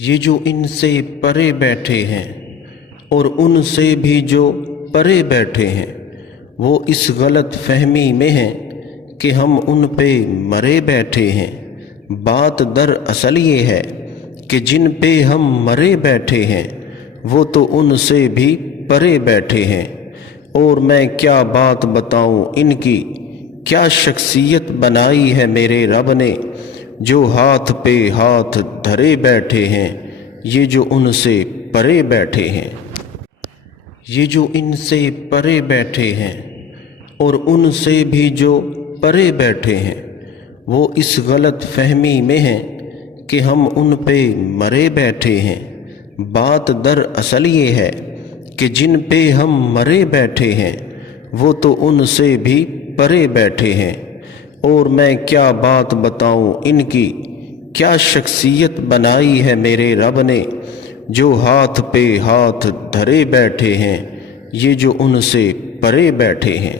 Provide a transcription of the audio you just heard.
یہ جو ان سے پرے بیٹھے ہیں اور ان سے بھی جو پرے بیٹھے ہیں وہ اس غلط فہمی میں ہیں کہ ہم ان پہ مرے بیٹھے ہیں۔ بات در اصل یہ ہے کہ جن پہ ہم مرے بیٹھے ہیں وہ تو ان سے بھی پرے بیٹھے ہیں۔ اور میں کیا بات بتاؤں ان کی، کیا شخصیت بنائی ہے میرے رب نے، جو ہاتھ پہ ہاتھ دھرے بیٹھے ہیں یہ جو ان سے پرے بیٹھے ہیں۔ یہ جو ان سے پرے بیٹھے ہیں اور ان سے بھی جو پرے بیٹھے ہیں وہ اس غلط فہمی میں ہیں کہ ہم ان پہ مرے بیٹھے ہیں۔ بات در اصل یہ ہے کہ جن پہ ہم مرے بیٹھے ہیں وہ تو ان سے بھی پرے بیٹھے ہیں۔ اور میں کیا بات بتاؤں ان کی، کیا شخصیت بنائی ہے میرے رب نے، جو ہاتھ پہ ہاتھ دھرے بیٹھے ہیں یہ جو ان سے پرے بیٹھے ہیں۔